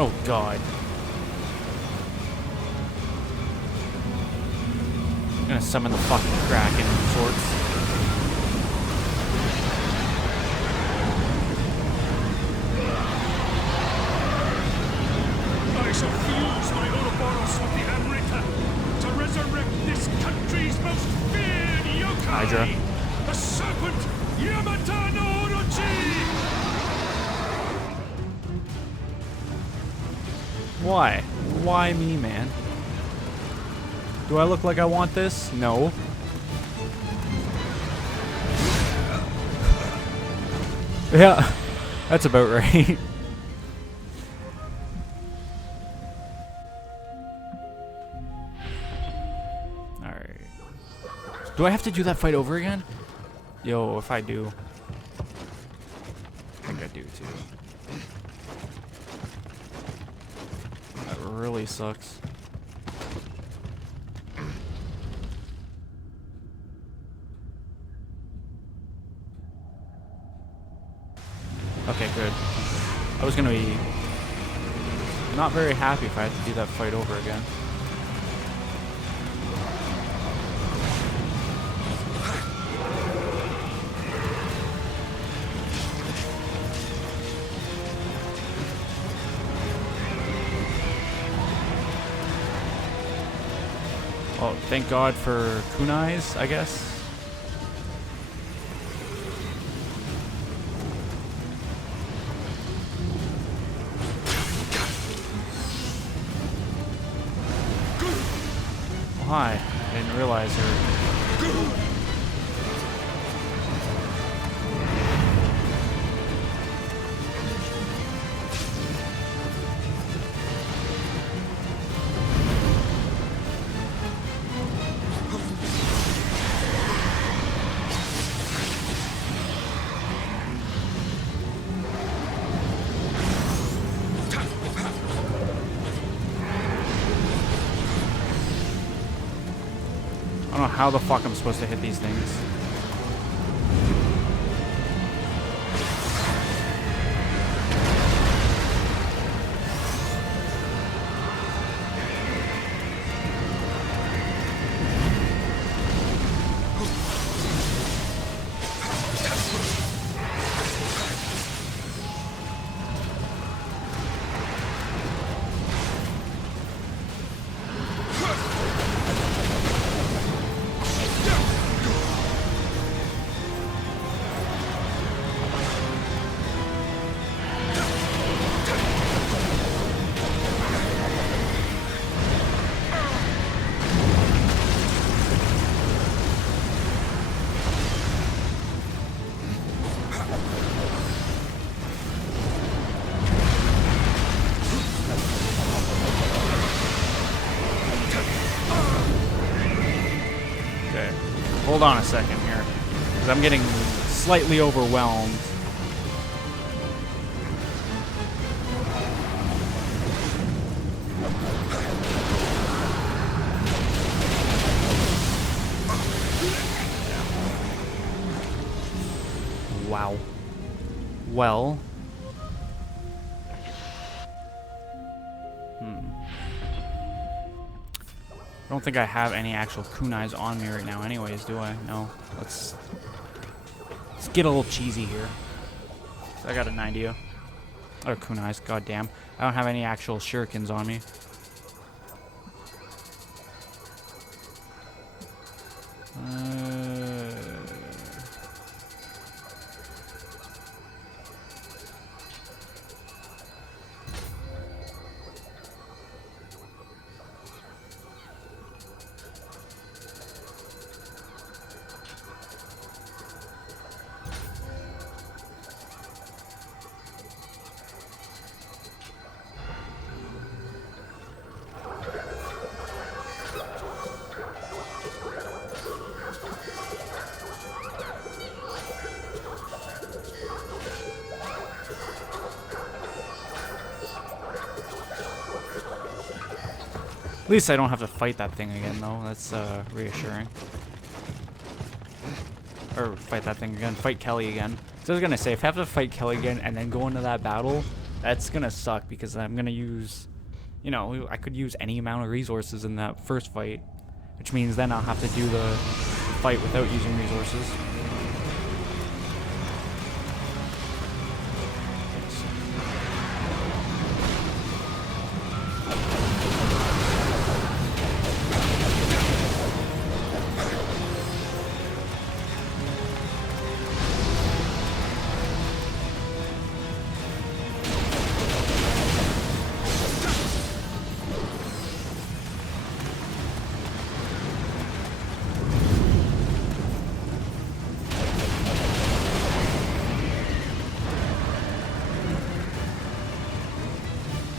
Oh god. I'm gonna summon the fucking Kraken of sorts. I shall fuse my Ouroboros with the Amrita to resurrect this country's most feared yokai! Hydra. The serpent Yamata-no-Orochi! Why? Why me, man? Do I look like I want this? No. Yeah, that's about right. Alright. Do I have to do that fight over again? Yo, if I do. I think I do too. That really sucks. Okay, good. I was gonna be not very happy if I had to do that fight over again. Well, thank God for kunais, I guess. Hi, I didn't realize her. I don't know how the fuck I'm supposed to hit these things. Hold on a second here, because I'm getting slightly overwhelmed. Wow. Well. I don't think I have any actual kunais on me right now anyways, do I? No. Let's get a little cheesy here. I got a Nioh. Or kunais, goddamn. I don't have any actual shurikens on me. At least I don't have to fight that thing again, though. That's reassuring. Or fight that thing again. Fight Kelly again. So I was gonna say, if I have to fight Kelly again and then go into that battle, That's gonna suck because I'm gonna use, you know, I could use any amount of resources in that first fight, which means then I'll have to do the fight without using resources.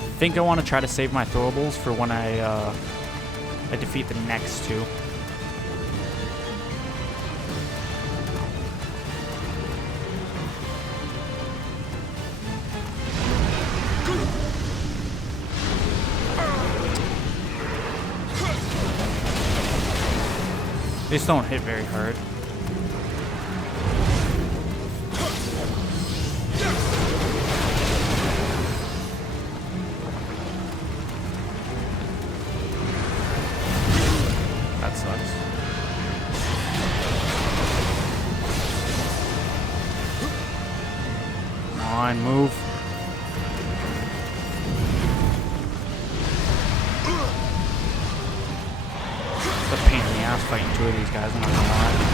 I think I want to try to save my throwables for when I defeat the next two. These don't hit very hard. That sucks. Come on, move. It's a pain in the ass fighting two of these guys, I'm not gonna lie.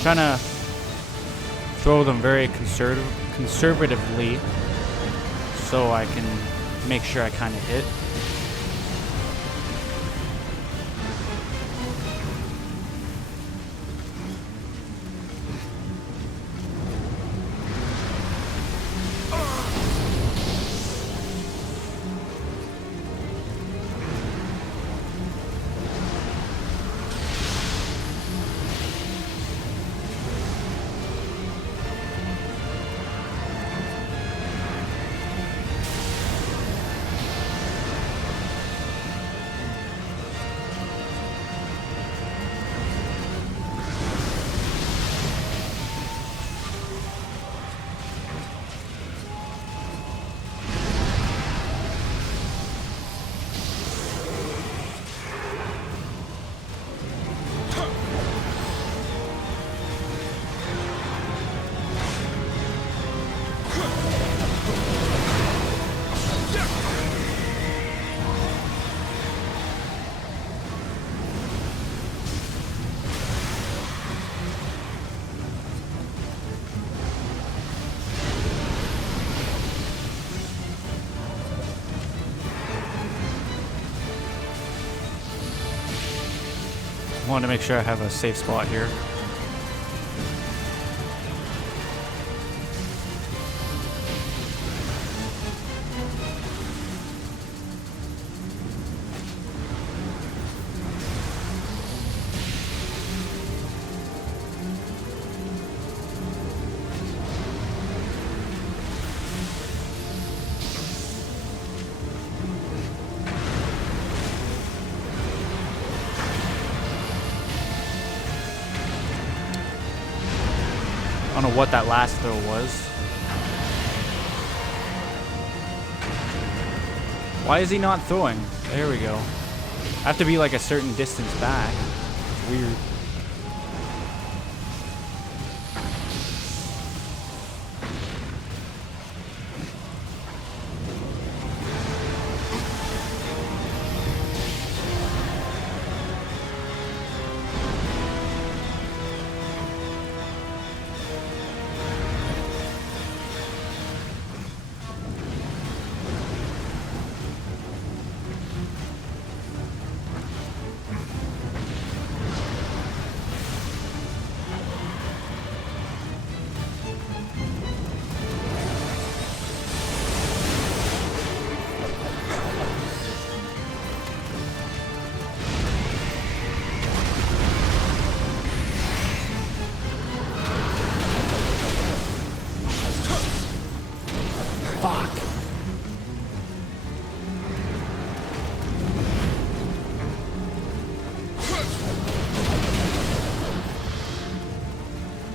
Trying to throw them very conservatively so I can make sure I kind of hit. I want to make sure I have a safe spot here. I don't know what that last throw was. Why is he not throwing? There we go. I have to be like a certain distance back. It's weird.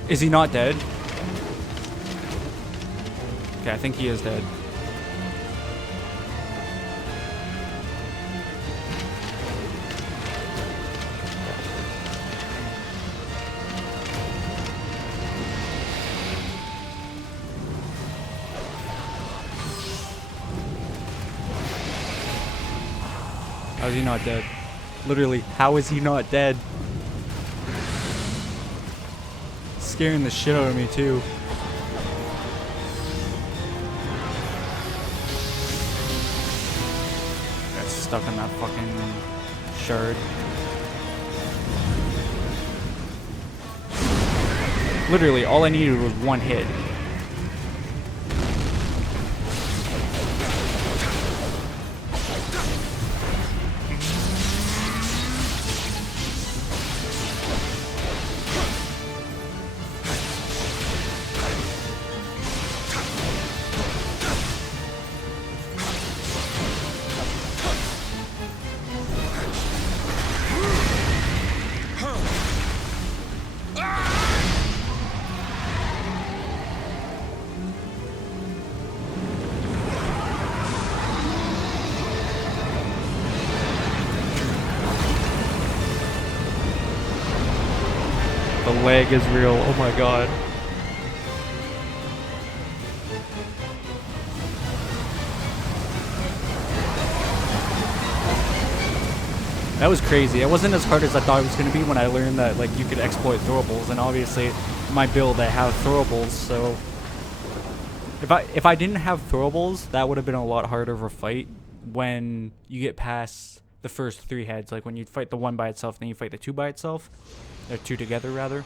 Is he not dead? Okay, I think he is dead. How is he not dead? Literally, how is he not dead? Scaring the shit out of me too. Got stuck in that fucking shard. Literally, all I needed was one hit. The lag is real. Oh my god. That was crazy. It wasn't as hard as I thought it was going to be when I learned that like you could exploit throwables, and obviously my build I have throwables, so if I didn't have throwables, that would have been a lot harder of a fight when you get past the first 3 heads, like when you fight the one by itself, then you fight the 2 by itself. Or 2 together, rather.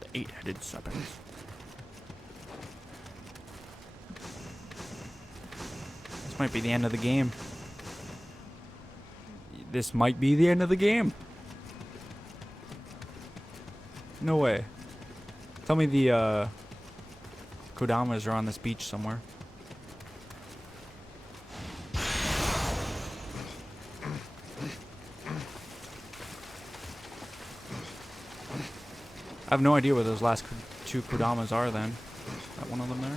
The 8-headed serpent. This might be the end of the game. This might be the end of the game. No way. Tell me the Kodamas are on this beach somewhere. I have no idea where those last 2 Kodamas are then. Is that one of them there?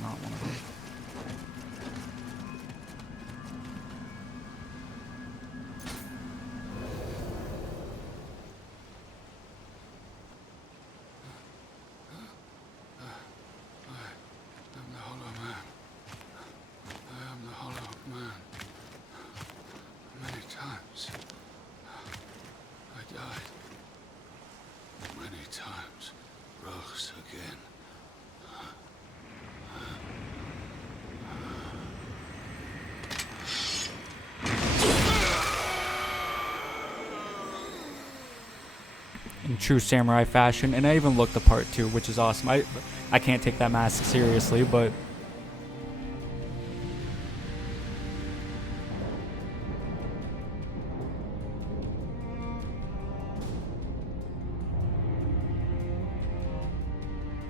Not one of them. In true samurai fashion, and I even looked the part too, which is awesome. I can't take that mask seriously, but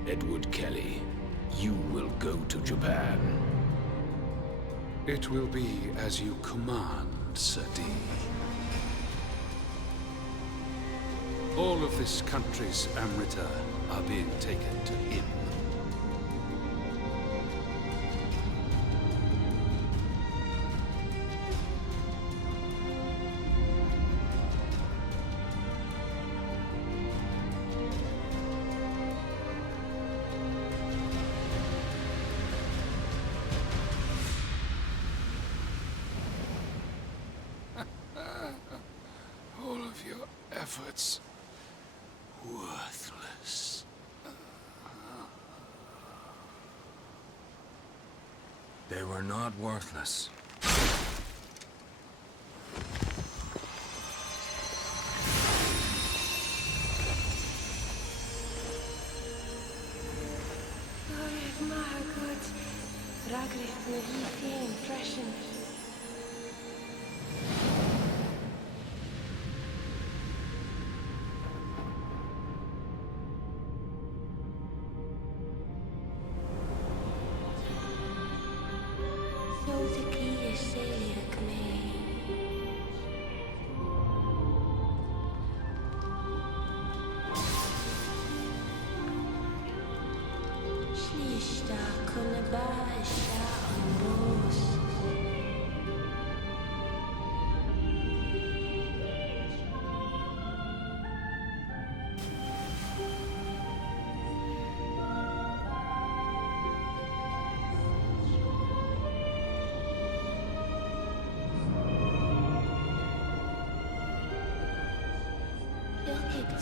Edward Kelly, you will go to Japan. It will be as you command, Sir D. All of this country's Amrita are being taken to him. All of your efforts worthless. They were not worthless.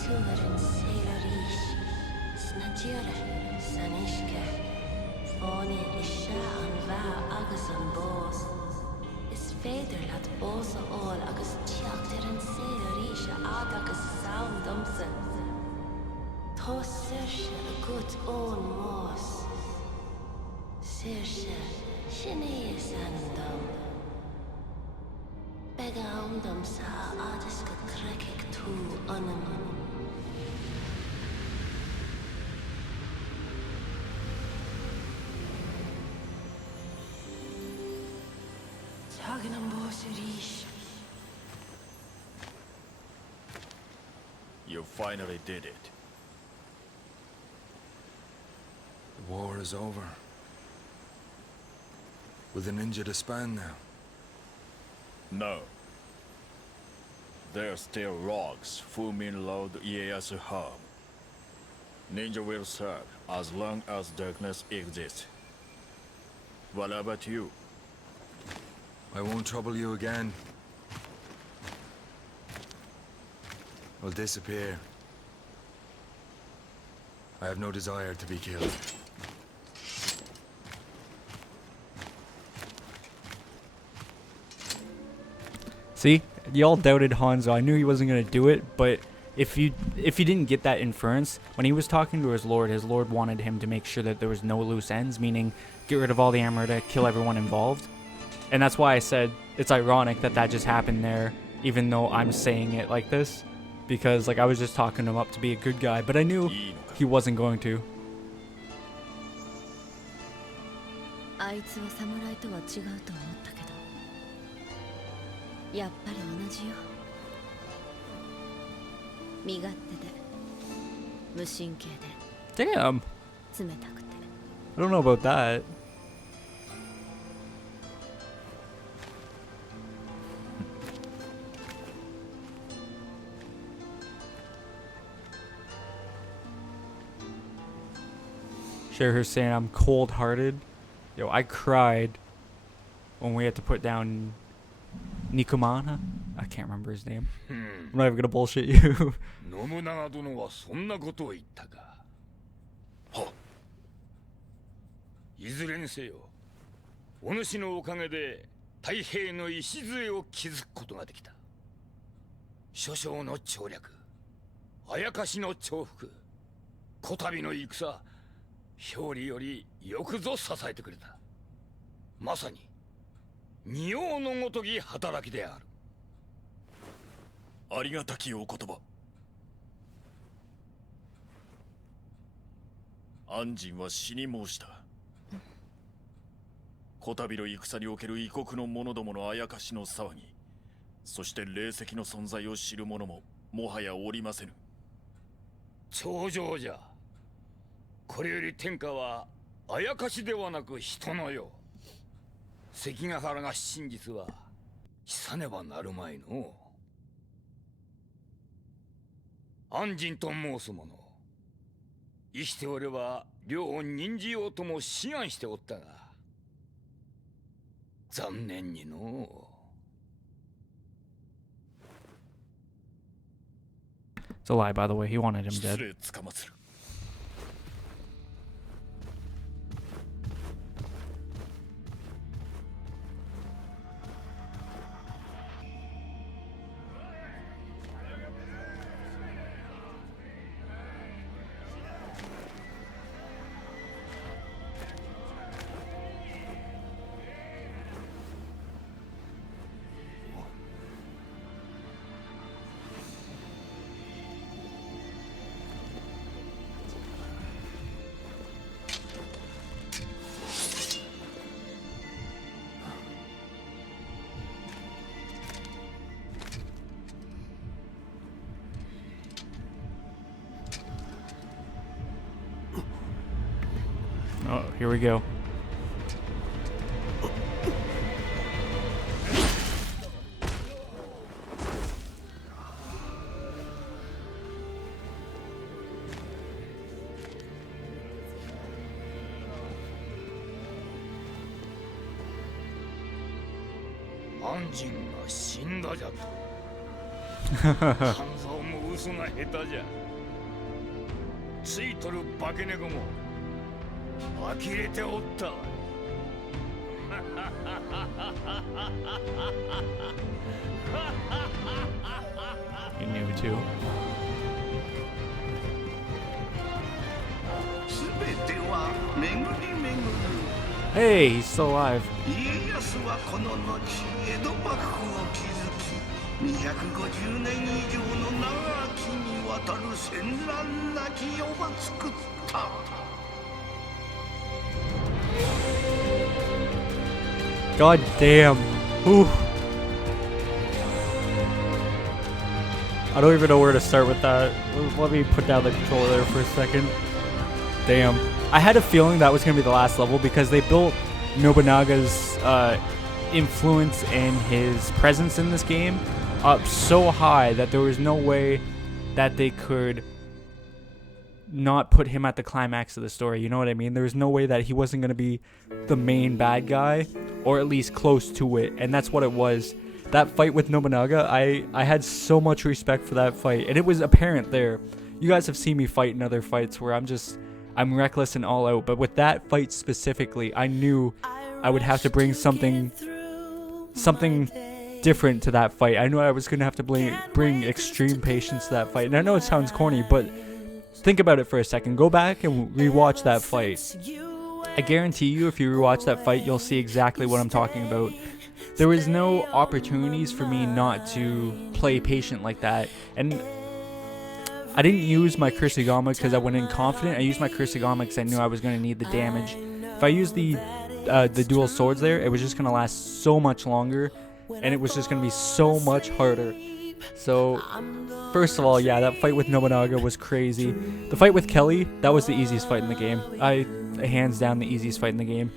tuurin seilarish. Snatjura, sanishke. Foni isha an va agus an bos. Is feder lat bosa all agus tjakterin seilarish ad agus sound dumse. Tos sershe a good own mos. Sershe, shini is andam. Bega ondam sa adiska krekik tu anam. Taganam boserish. You finally did it. The war is over. Will the ninja disband now? No. There are still rogues who mean Lord Ieyasu harm. Ninja will serve as long as darkness exists. What about you? I won't trouble you again. I'll disappear. I have no desire to be killed. See, y'all doubted Hanzo. I knew he wasn't gonna do it, but if you didn't get that inference when he was talking to his lord wanted him to make sure that there was no loose ends, meaning get rid of all the Amrita, kill everyone involved. And that's why I said it's ironic that that just happened there, even though I'm saying it like this, because like I was just talking him up to be a good guy, but I knew he wasn't going to. あいつは侍とは違うと思ったけど、やっぱり同じよ。身勝手で、無神経で、 Damn. 冷たくて。 I don't know about that. Share her saying I'm cold-hearted. Yo, I cried when we had to put down Nikomana. I can't remember his name. I'm not even gonna bullshit you. 信長殿はそんなことを言ったか。はっ。いずれにせよ、お主のおかげで太平の礎を築くことができた。諸将の調略、あやかしの重複、こたびの戦、表裏よりよくぞ支えてくれた。まさに仁王のごとき働きである。ありがたきお言葉。安心は死に申した。こたびの戦における異国の者どものあやかしの騒ぎ、そして霊石の存在を知る者ももはやおりませぬ。頂上じゃ。これより天下はあやかしではなく人のよう。関ヶ原が真実はさねばなるまいの。安心と申す者、生きておれば両を任じようとも志願しておったが、残念にの。It's a lie, by the way. He wanted him 失 dead. 礼つかまつる。Oh, here we go. 半蔵も嘘が下手じゃ。ついとる化け猫も呆れておったわ。You knew too. 全ては巡り巡る。 Hey, he's still alive. 家康はこの後江戸幕府を築き250年以上の長きにわたる戦乱なき世を作った。 God damn. Ooh. I don't even know where to start with that. Let me put down the controller there for a second. Damn. I had a feeling that was going to be the last level because they built Nobunaga's influence and his presence in this game up so high that there was no way that they could not put him at the climax of the story. You know what I mean? There was no way that he wasn't going to be the main bad guy, or at least close to it, and that's what it was. That fight with Nobunaga, I had so much respect for that fight, and it was apparent there. You guys have seen me fight in other fights where I'm reckless and all out, but with that fight specifically, I knew I would have to bring something different to that fight. I knew I was going to have to bring extreme patience to that fight, and I know it sounds corny, but think about it for a second. Go back and rewatch that fight. I guarantee you, if you rewatch that fight, you'll see exactly what I'm talking about. There was no opportunities for me not to play patient like that, and I didn't use my Kurigama because I went in confident. I used my Kurigama because I knew I was going to need the damage. If I used the dual swords there, it was just going to last so much longer, and it was just going to be so much harder. So, first of all, yeah, that fight with Nobunaga was crazy. The fight with Kelly, that was the easiest fight in the game. Hands down, the easiest fight in the game.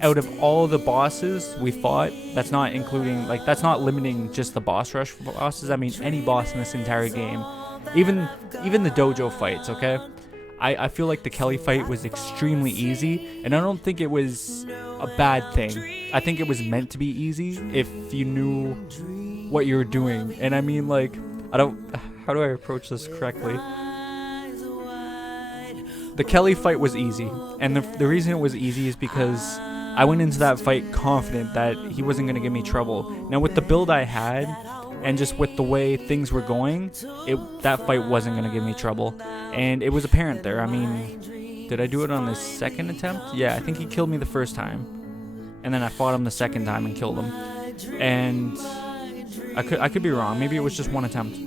Out of all the bosses we fought, that's not including, like, that's not limiting just the boss rush bosses. I mean, any boss in this entire game. Even the dojo fights, okay? I feel like the Kelly fight was extremely easy, and I don't think it was a bad thing. I think it was meant to be easy if you knew what you were doing. And I mean, like, how do I approach this correctly? The Kelly fight was easy, and the reason it was easy is because I went into that fight confident that he wasn't going to give me trouble. Now, with the build I had, and just with the way things were going, that fight wasn't going to give me trouble. And it was apparent there. I mean, did I do it on the second attempt? Yeah, I think he killed me the first time. And then I fought him the second time and killed him. And I could be wrong. Maybe it was just one attempt.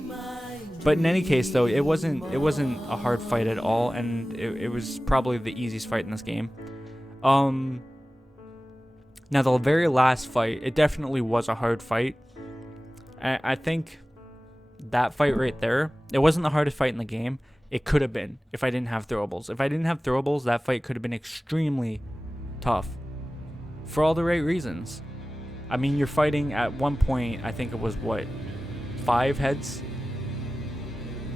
But in any case, though, it wasn't a hard fight at all, and it was probably the easiest fight in this game. Now, the very last fight, it definitely was a hard fight. I think that fight right there, it wasn't the hardest fight in the game. It could have been if I didn't have throwables. If I didn't have throwables, that fight could have been extremely tough for all the right reasons. I mean, you're fighting at one point, I think it was, what, 5 heads?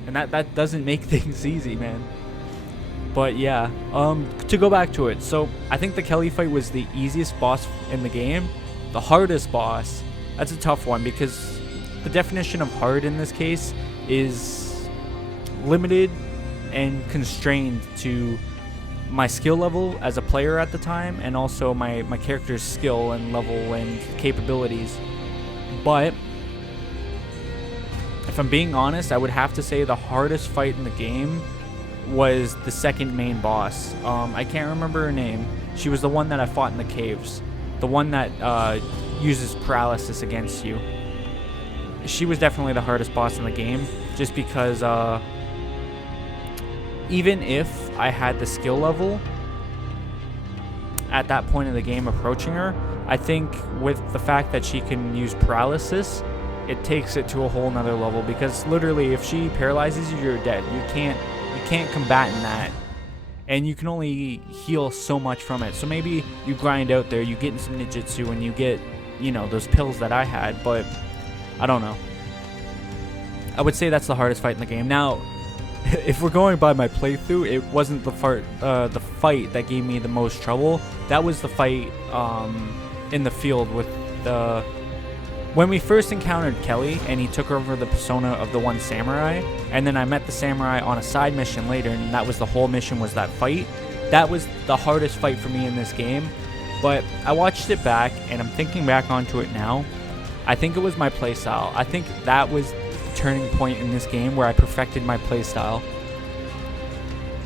And that doesn't make things easy, man. But yeah, to go back to it. So I think the Kelly fight was the easiest boss in the game. The hardest boss, that's a tough one, because the definition of hard in this case is limited and constrained to my skill level as a player at the time, and also my character's skill and level and capabilities. But if I'm being honest, I would have to say the hardest fight in the game was the second main boss. I can't remember her name. She was the one that I fought in the caves. The one that uses paralysis against you. She was definitely the hardest boss in the game, just because even if I had the skill level at that point in the game approaching her, I think with the fact that she can use paralysis, it takes it to a whole nother level, because literally if she paralyzes you, you're dead. You can't combat in that, and you can only heal so much from it. So maybe you grind out there, you get in some ninjutsu, and you get, you know, those pills that I had, but I don't know. I would say that's the hardest fight in the game. Now, if we're going by my playthrough, it wasn't the fight that gave me the most trouble. That was the fight in the field with the when we first encountered Kelly and he took over the persona of the one samurai, and then I met the samurai on a side mission later, and that was the whole mission, was that fight. That was the hardest fight for me in this game. But I watched it back and I'm thinking back onto it now. I think it was my playstyle. I think that was the turning point in this game where I perfected my playstyle.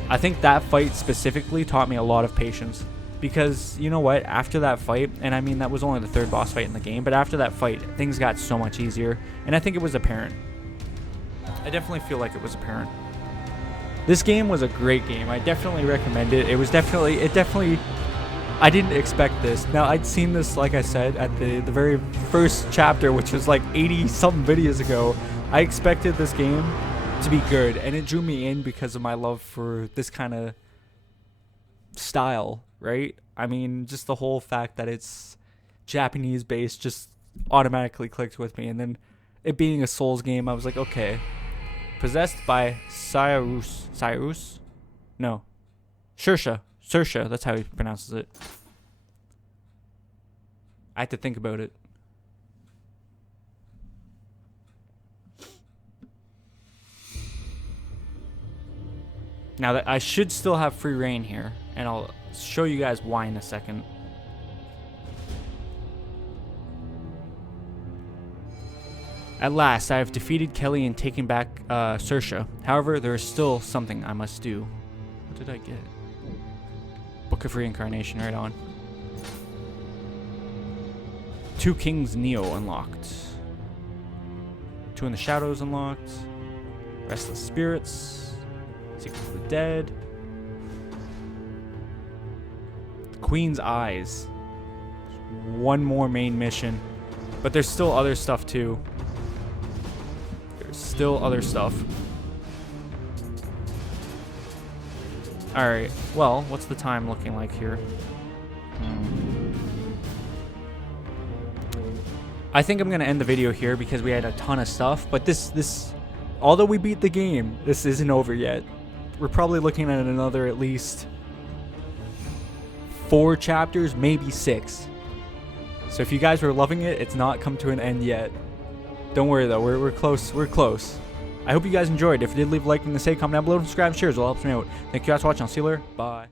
I think that fight specifically taught me a lot of patience. Because, you know what, after that fight, and I mean that was only the third boss fight in the game, but after that fight, things got so much easier, and I think it was apparent. I definitely feel like it was apparent. This game was a great game. I definitely recommend it. It definitely, I didn't expect this. Now, I'd seen this, like I said, at the very first chapter, which was like 80-something videos ago. I expected this game to be good, and it drew me in because of my love for this kind of style, right? I mean, just the whole fact that it's Japanese based just automatically clicked with me, and then it being a Souls game, I was like, okay. Possessed by Cyrus? No. Saoirse, that's how he pronounces it. I had to think about it. Now that I should still have free reign here, and I'll show you guys why in a second. At last, I have defeated Kelly and taken back Saoirse. However, there is still something I must do. What did I get? Book of Reincarnation, right on. 2 Kings Nioh unlocked. 2 in the Shadows unlocked. Restless Spirits. Secret of the Dead. The Queen's Eyes. 1 more main mission. But there's still other stuff too. There's still other stuff. Alright, well, what's the time looking like here? I think I'm going to end the video here because we had a ton of stuff. But this, although we beat the game, this isn't over yet. We're probably looking at another at least 4 chapters, maybe 6. So if you guys were loving it, it's not come to an end yet. Don't worry though, we're close. We're close. I hope you guys enjoyed. If you did, leave a like and say, comment down below, subscribe, shares. It all helps me out. Thank you guys for watching. I'll see you later. Bye.